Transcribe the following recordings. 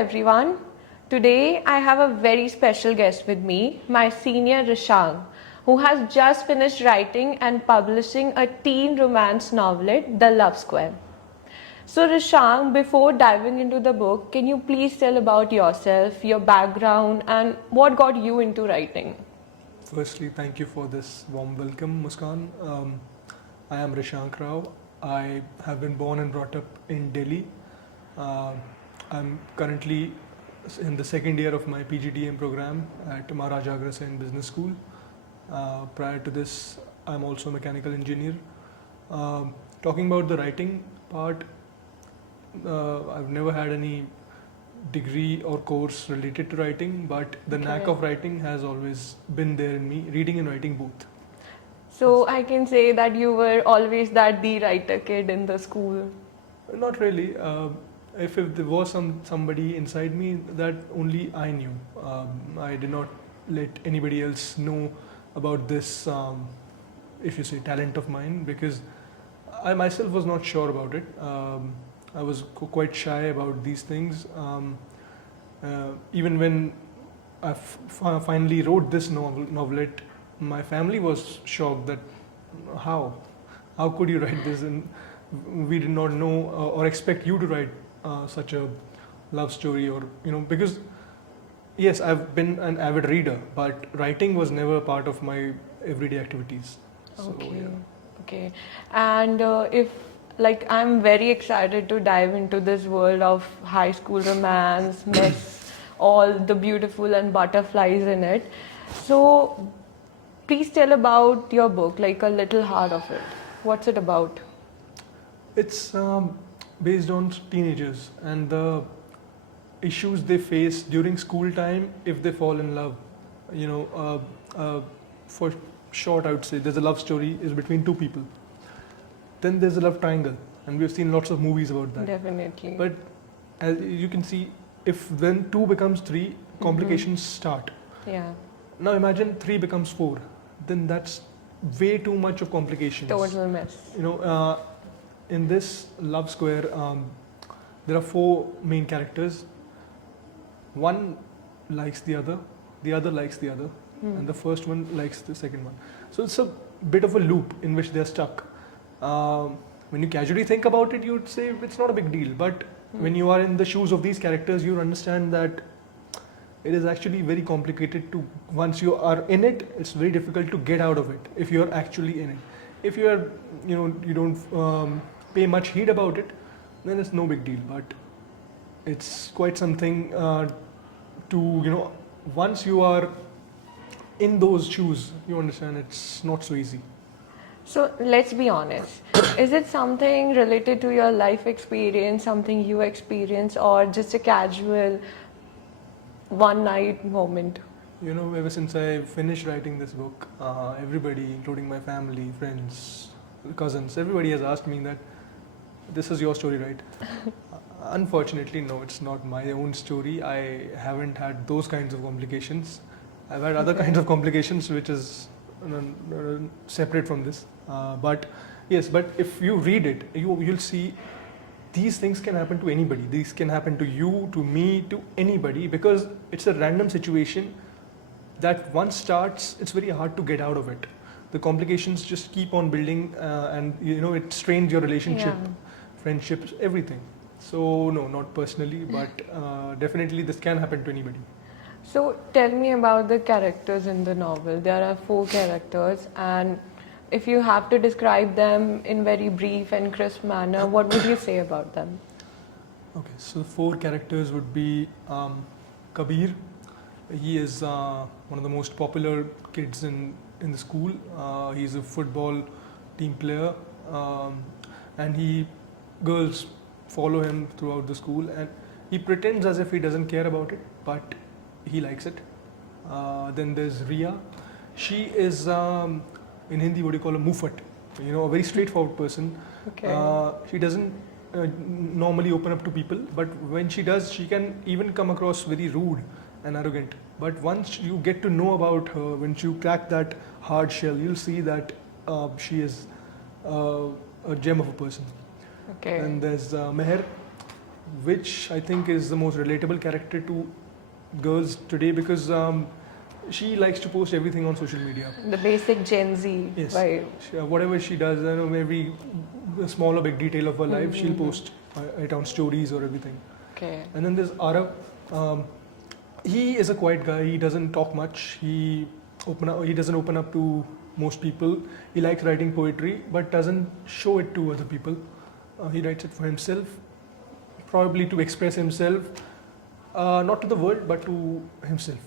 everyone. Today I have a very special guest with me, my senior Rishaank, who has just finished writing and publishing a teen romance novelet, The Love Square. So Rishaank, before diving into the book, can you please tell about yourself, your background, and what got you into writing? Firstly, thank you for this warm welcome, Muskan. I am Rishaank Rao. I have been born and brought up in Delhi. Uh, I'm currently in the second year of my PGDM program at Maharaja Agrasen Business School. Prior to this, I'm also a mechanical engineer. Talking about the writing part, I've never had any degree or course related to writing, but the knack of writing has always been there in me, reading and writing both. So I can say that you were always the writer kid in the school. Not really. If there was somebody inside me, that only I knew. I did not let anybody else know about this, if you say, talent of mine, because I myself was not sure about it. I was quite shy about these things. Even when I finally wrote this novelet, my family was shocked that how could you write this, and we did not know or expect you to write such a love story, or because yes, I've been an avid reader, but writing was never a part of my everyday activities. Okay. And I'm very excited to dive into this world of high school romance, mess, all the beautiful and butterflies in it. So please tell about your book, like a little heart of it. What's it about? It's based on teenagers and the issues they face during school time if they fall in love. For short, I would say there's a love story is between two people. Then there's a love triangle, and we've seen lots of movies about that. Definitely. But as you can see, if when 2 becomes 3, complications start. Yeah. Now imagine 3 becomes 4, then that's way too much of complications. Total mess. In this love square, there are 4 main characters. One likes the other likes the other, and the first one likes the second one. So it's a bit of a loop in which they're stuck. When you casually think about it, you'd say it's not a big deal. But when you are in the shoes of these characters, you understand that it is actually very complicated to, once you are in it, it's very difficult to get out of it if you are actually in it. If you are, you don't pay much heed about it, then it's no big deal. But it's quite something to, once you are in those shoes, you understand it's not so easy. So let's be honest. Is it something related to your life experience, something you experienced, or just a casual one night moment? Ever since I finished writing this book, everybody, including my family, friends, cousins, everybody has asked me that this is your story, right? Unfortunately, no, it's not my own story. I haven't had those kinds of complications. I've had other kinds of complications, which is separate from this. But if you read it, you'll see these things can happen to anybody. These can happen to you, to me, to anybody, because it's a random situation that once starts, it's very hard to get out of it. The complications just keep on building, and it strains your relationship, friendships, everything. So no, not personally, but definitely this can happen to anybody. So tell me about the characters in the novel. There are 4 characters, and if you have to describe them in very brief and crisp manner, what would you say about them? Okay, so the 4 characters would be Kabir. He is one of the most popular kids in the school. He's a football team player, and girls follow him throughout the school, and he pretends as if he doesn't care about it, but he likes it. Then there's Riya. She is in Hindi what you call a mufat, a very straightforward person. Okay. She doesn't normally open up to people, but when she does, she can even come across very rude and arrogant. But once you get to know about her, when you crack that hard shell, you'll see that she is a gem of a person. Okay. And there's Meher. which I think is the most relatable character to girls today because she likes to post everything on social media. The basic Gen Z Yes. vibe. Whatever she does, every small or big detail of her life, she'll post it on stories or everything. Okay. And then there's Arav. He is a quiet guy. He doesn't talk much. He doesn't open up to most people. He likes writing poetry, but doesn't show it to other people. He writes it for himself, probably to express himself, not to the world, but to himself.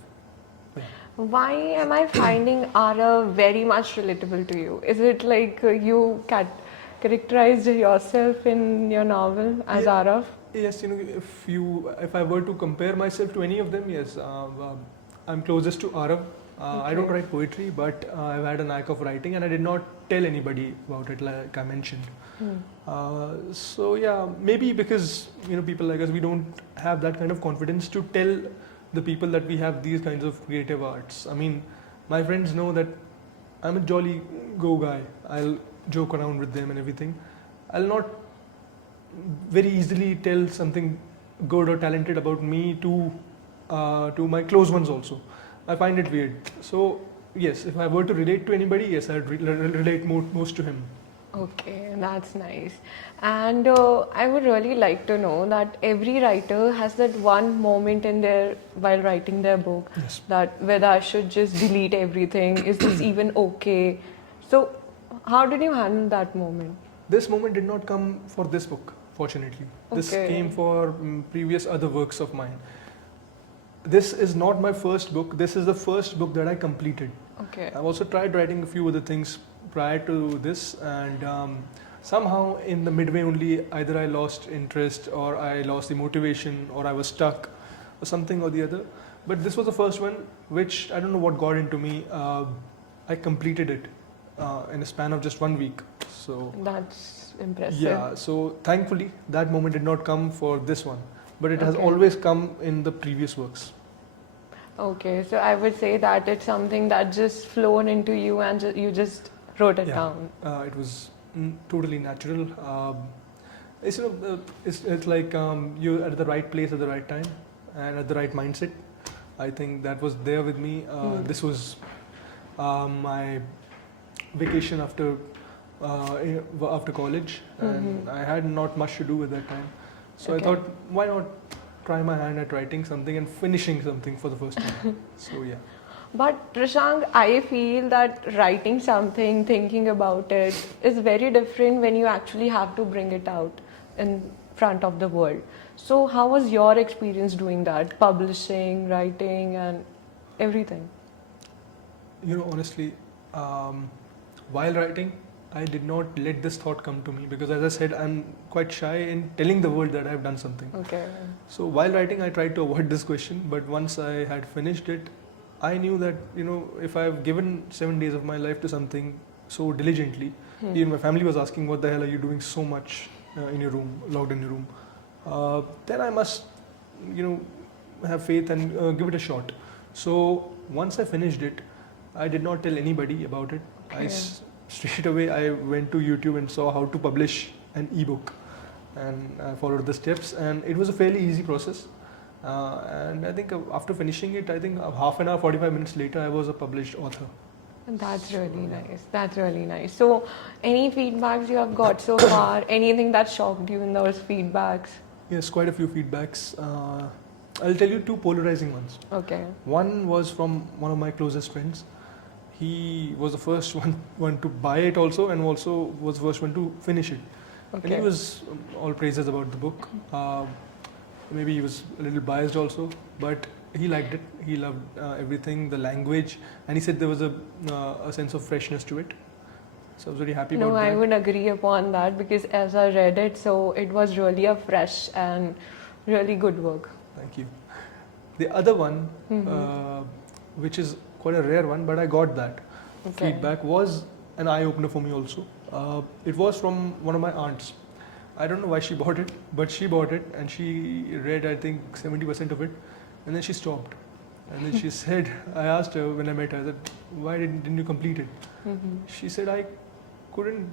Why am I finding Ara very much relatable to you? Is it like you characterized yourself in your novel as Yeah. Arav? Yes, if I were to compare myself to any of them, yes, I'm closest to Arav. I don't Okay. write poetry, but I've had a knack of writing, and I did not tell anybody about it, like I mentioned. So yeah, maybe because people like us, we don't have that kind of confidence to tell the people that we have these kinds of creative arts. I mean, my friends know that I'm a jolly go guy. I'll joke around with them and everything. I'll not very easily tell something good or talented about me to my close ones also. I find it weird. So yes, if I were to relate to anybody, yes, I'd relate most to him. Okay, that's nice. And I would really like to know that every writer has that one moment in their while writing their book Yes. that whether I should just delete everything, is this even okay? So, how did you handle that moment? This moment did not come for this book, fortunately. This Okay. came for previous other works of mine. This is not my first book. This is the first book that I completed. Okay. I've also tried writing a few other things prior to this, and somehow in the midway only, either I lost interest or I lost the motivation or I was stuck or something or the other. But this was the first one, which I don't know what got into me. I completed it in a span of just 1 week. So That's impressive. yeah, so thankfully that moment did not come for this one, but it has Okay. always come in the previous works. Okay, so I would say that it's something that just flown into you and you just wrote it Yeah. down. It was totally natural. It's like you're at the right place at the right time and at the right mindset. I think that was there with me. This was my vacation after college, and I had not much to do with that time. So Okay. I thought, why not try my hand at writing something and finishing something for the first time? So yeah. But Rishaank, I feel that writing something, thinking about it, is very different when you actually have to bring it out in front of the world. So, how was your experience doing that? Publishing, writing, and everything? Honestly, while writing, I did not let this thought come to me because, as I said, I'm quite shy in telling the world that I've done something. Okay. So while writing, I tried to avoid this question, but once I had finished it, I knew that if I've given 7 days of my life to something so diligently, even my family was asking, "What the hell are you doing so much in your room, locked in your room?" Then I must, have faith and give it a shot. So once I finished it, I did not tell anybody about it. Okay. Straight away I went to YouTube and saw how to publish an ebook, and I followed the steps, and it was a fairly easy process. And I think after finishing it, I think half an hour, 45 minutes later, I was a published author. That's really nice. That's really nice. So, any feedbacks you have got so far? Anything that shocked you in those feedbacks? Yes, quite a few feedbacks. I'll tell you 2 polarizing ones. Okay. One was from one of my closest friends. He was the first one to buy it also, and also was the first one to finish it. And Okay. he was all praises about the book. Maybe he was a little biased also, but he liked it. He loved everything, the language, and he said there was a sense of freshness to it. So I was very happy No, about that. I would agree upon that because as I read it, so it was really a fresh and really good work. Thank you. The other one, which is quite a rare one, but I got that feedback, was an eye-opener for me also. It was from one of my aunts. I don't know why she bought it, but she bought it and she read, I think, 70% of it, and then she stopped. And then she said, I asked her when I met her, I said, why didn't you complete it? She said, I couldn't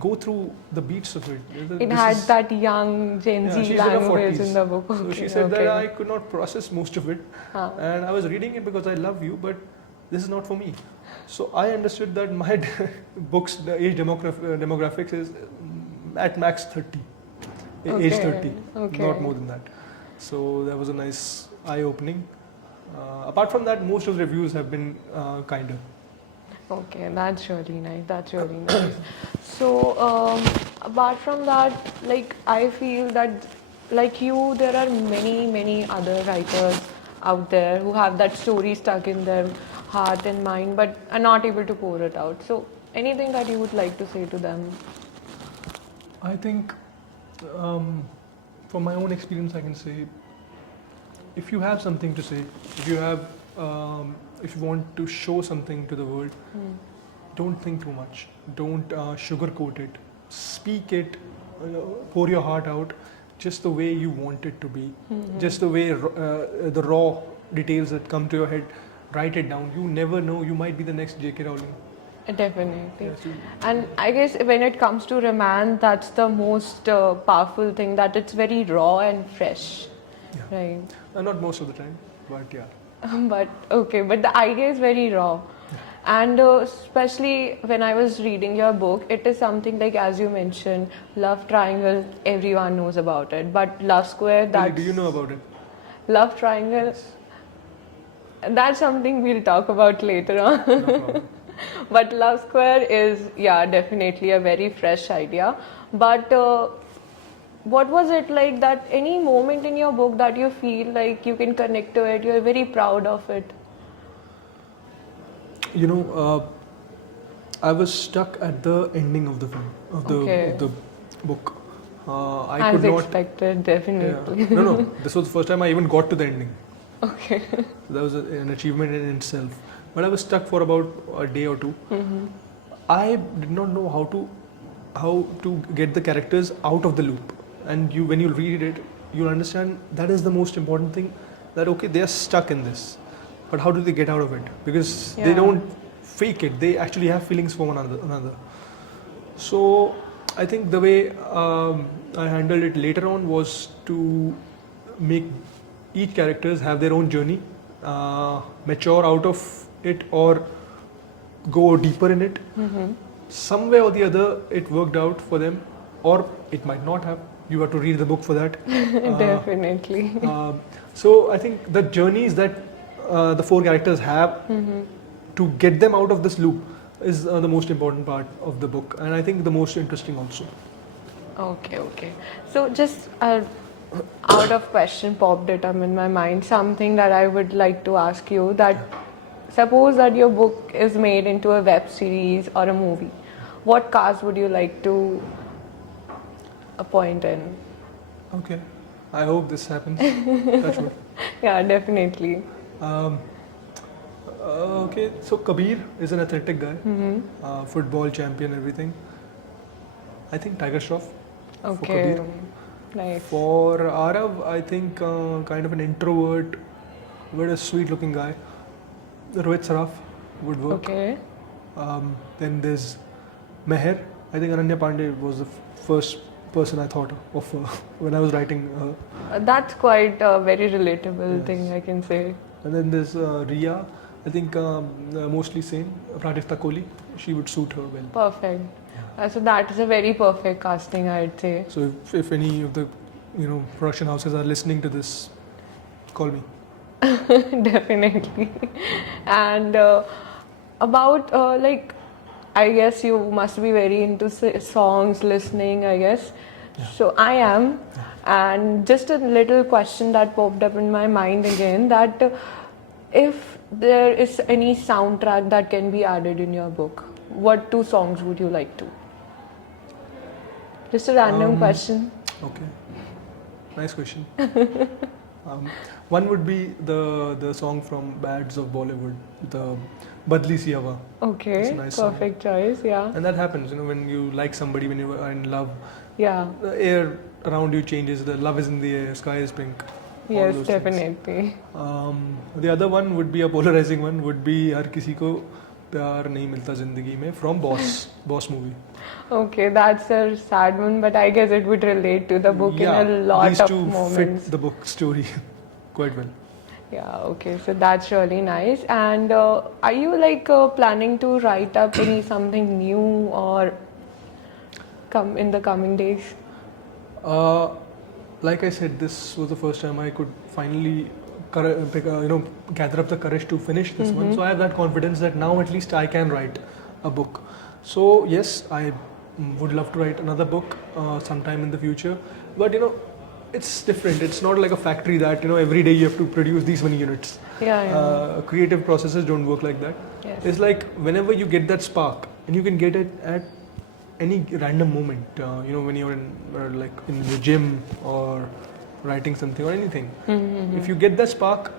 go through the beats of it. It This had is, that young Gen yeah, Z she's in her language 40s. in the book. So Okay, she said okay. that I could not process most of it, Huh. and I was reading it because I love you, but this is not for me. So I understood that my books, the age demographics is at max 30, age Okay, 30, okay. not more than that. So that was a nice eye-opening. Apart from that, most of the reviews have been kinder. Okay, that's really nice. That's really nice. So, apart from that, like I feel that, like you, there are many, many other writers out there who have that story stuck in their heart and mind, but are not able to pour it out. So, anything that you would like to say to them? I think, from my own experience, I can say, if you have something to say, if you want to show something to the world, don't think too much. Don't sugarcoat it. Speak it. Pour your heart out, just the way you want it to be. Just the way the raw details that come to your head. Write it down. You never know. You might be the next J.K. Rowling. Definitely. Yes, And I guess when it comes to romance, that's the most powerful thing, that it's very raw and fresh. Yeah. Right. Not most of the time, but yeah. But okay, but the idea is very raw. And especially when I was reading your book, it is something like, as you mentioned, love triangle, everyone knows about it. But love square, Really, that's do you know about it? love triangle, that's something we'll talk about later on. No problem. But love square is, yeah, definitely a very fresh idea. But what was it like, that any moment in your book that you feel like you can connect to it, you're very proud of it? I was stuck at the ending of the film, Okay. of the book. I As could not. expected, definitely. Yeah. No. This was the first time I even got to the ending. Okay. So that was an achievement in itself. But I was stuck for about a day or two. I did not know how to get the characters out of the loop. And when you read it, you understand that is the most important thing. That okay, they are stuck in this, but how do they get out of it? Because they Yeah. don't fake it; they actually have feelings for one another. So I think the way I handled it later on was to make each characters have their own journey, mature out of it, or go deeper in it. Some way or the other, it worked out for them, or it might not have. You have to read the book for that. Definitely. So I think the journeys that the four characters have to get them out of this loop is the most important part of the book, and I think the most interesting also. Okay. So just out of question popped it up in my mind, something that I would like to ask you, that suppose that your book is made into a web series or a movie, what cast would you like to appoint in? Okay, I hope this happens. Touch wood. Yeah, definitely. Okay, so Kabir is an athletic guy, football champion, everything. I think Tiger Shroff. For Okay. Kabir. Nice. For Arav, I think kind of an introvert, but a sweet-looking guy. Rohit Saraf would work. Okay. Then there's Meher. I think Ananya Pandey was the first person I thought of when I was writing. That's quite a very relatable Yes. thing, I can say. And then there's Riya. I think mostly same. Prajakta Kohli. She would suit her well. Perfect. So that is a very perfect casting, I'd say. So if any of the production houses are listening to this, call me. Definitely. And about like, I guess you must be very into songs, listening, I guess. Yeah. So I am. And just a little question that popped up in my mind again, that if there is any soundtrack that can be added in your book, what two songs would you like to? Just a random question. Okay. Nice question. One would be the song from Bads of Bollywood, the Badli Si Hawa. Okay, It's a nice song. perfect choice, yeah. And that happens, when you like somebody, when you are in love, Yeah, the air around you changes, the love is in the air, sky is pink. all yes, those things. definitely. The other one would be a polarizing one, would be Har Kisi Ko प्यार नहीं मिलता जिंदगी में from Boss movie. Okay, that's a sad one, but I guess it would relate to the book Yeah, in a lot these of two moments. fit the book story quite well. Yeah, okay, so that's really nice. And are you like planning to write up any something new or come in the coming days? Uh, like I said, this was the first time I could finally gather up the courage to finish this one. So I have that confidence that now at least I can write a book. So yes, I would love to write another book sometime in the future. But it's different. It's not like a factory that every day you have to produce these many units. Yeah. Creative processes don't work like that. Yes. It's like whenever you get that spark, and you can get it at any random moment. When you're in the gym or writing something or anything. If you get that spark,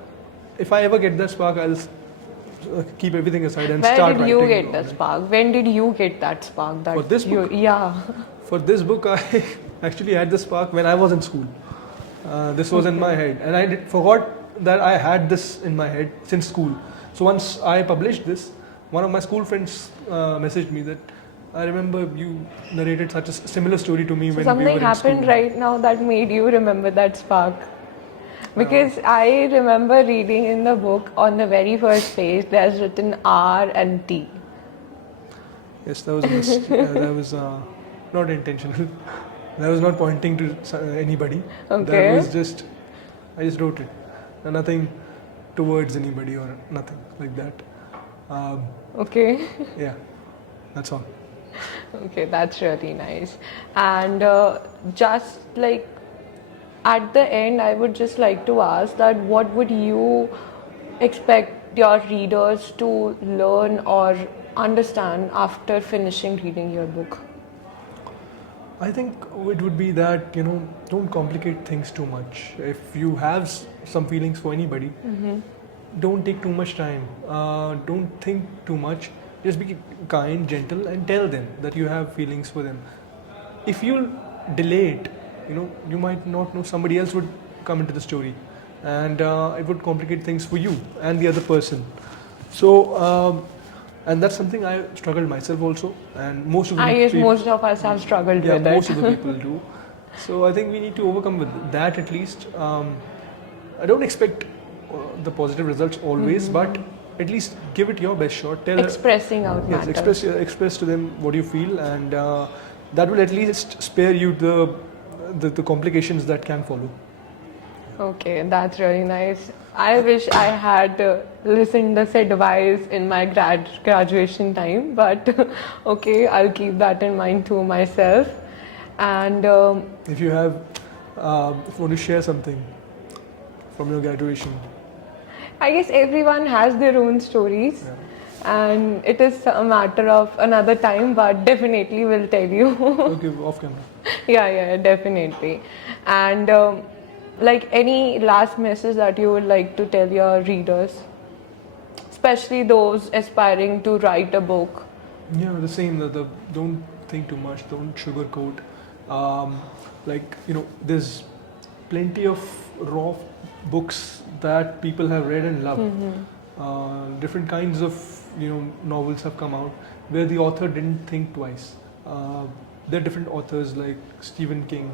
if I ever get that spark, I'll keep everything aside and Where start did writing. you get that spark? When did you get that spark? That For this book? Yeah. For this book, I actually had the spark when I was in school. This was in my head, and I forgot that I had this in my head since school. So once I published this, one of my school friends messaged me that I remember you narrated such a similar story to me So when we something were in happened school. right now that made you remember that spark. Because I remember reading in the book on the very first page there's written R and T. Yes, that was a that was not intentional. That was not pointing to anybody. Okay. That was just I just wrote it. Nothing towards anybody or nothing like that. Okay. Yeah, that's all. Okay, that's really nice. And just like at the end, I would just like to ask that what would you expect your readers to learn or understand after finishing reading your book? I think it would be that don't complicate things too much. If you have some feelings for anybody, don't take too much time. Don't think too much. Just be kind, gentle, and tell them that you have feelings for them. If you delay it, you might not know, somebody else would come into the story, and it would complicate things for you and the other person. So, and that's something I struggled myself also, and most of the I guess people, most of us have struggled yeah, with most it. of the people do. So I think we need to overcome with that at least. I don't expect the positive results always, but at least give it your best shot. Tell Expressing out yes, matters. express to them what you feel, and that will at least spare you the complications that can follow. Okay, that's really nice. I wish I had listened this advice in my graduation time, but okay, I'll keep that in mind to myself. And If you have, if you want to share something from your graduation, I guess everyone has their own stories, and it is a matter of another time, but definitely will tell you. okay, off camera. Yeah, definitely. And like any last message that you would like to tell your readers, especially those aspiring to write a book? Yeah, the same. The don't think too much. Don't sugarcoat. There's plenty of raw books that people have read and loved. Different kinds of novels have come out where the author didn't think twice. There are different authors like Stephen King.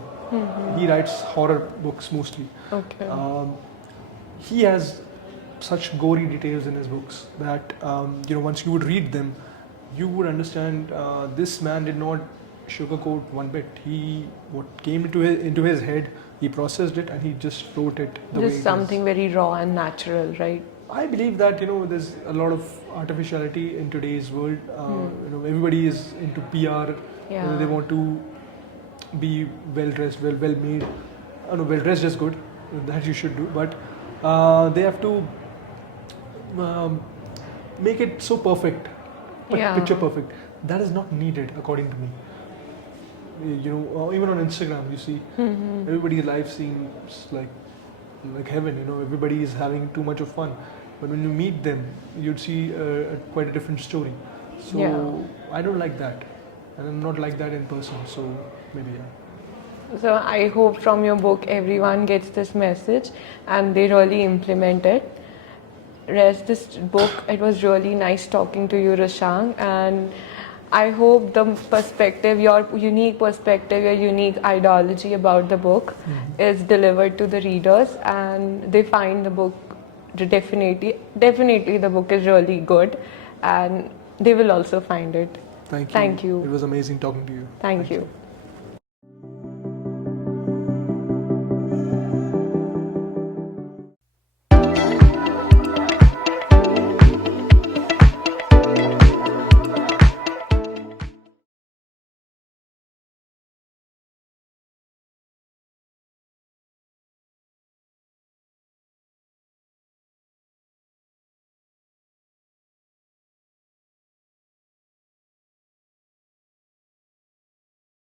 He writes horror books mostly. Okay. He has such gory details in his books that once you would read them, you would understand this man did not sugarcoat one bit. What came into his head, he processed it and he just wrote it the way it Just is. something very raw and natural, right? I believe that there's a lot of artificiality in today's world. Everybody is into PR. Yeah. They want to be well dressed, well made. Well dressed is good. That you should do, but they have to make it so perfect, Yeah. picture perfect. That is not needed, according to me. Even on Instagram, you see everybody's life seems like heaven. Everybody is having too much of fun, but when you meet them, you'd see quite a different story. So Yeah. I don't like that, and I'm not like that in person. So maybe yeah. So I hope from your book everyone gets this message and they really implement it. rest this book. It was really nice talking to you, Rishaank, and I hope the perspective, your unique perspective, your unique ideology about the book is delivered to the readers and they find the book definitely the book is really good and they will also find it. Thank you. Thank you. It was amazing talking to you. Thank you.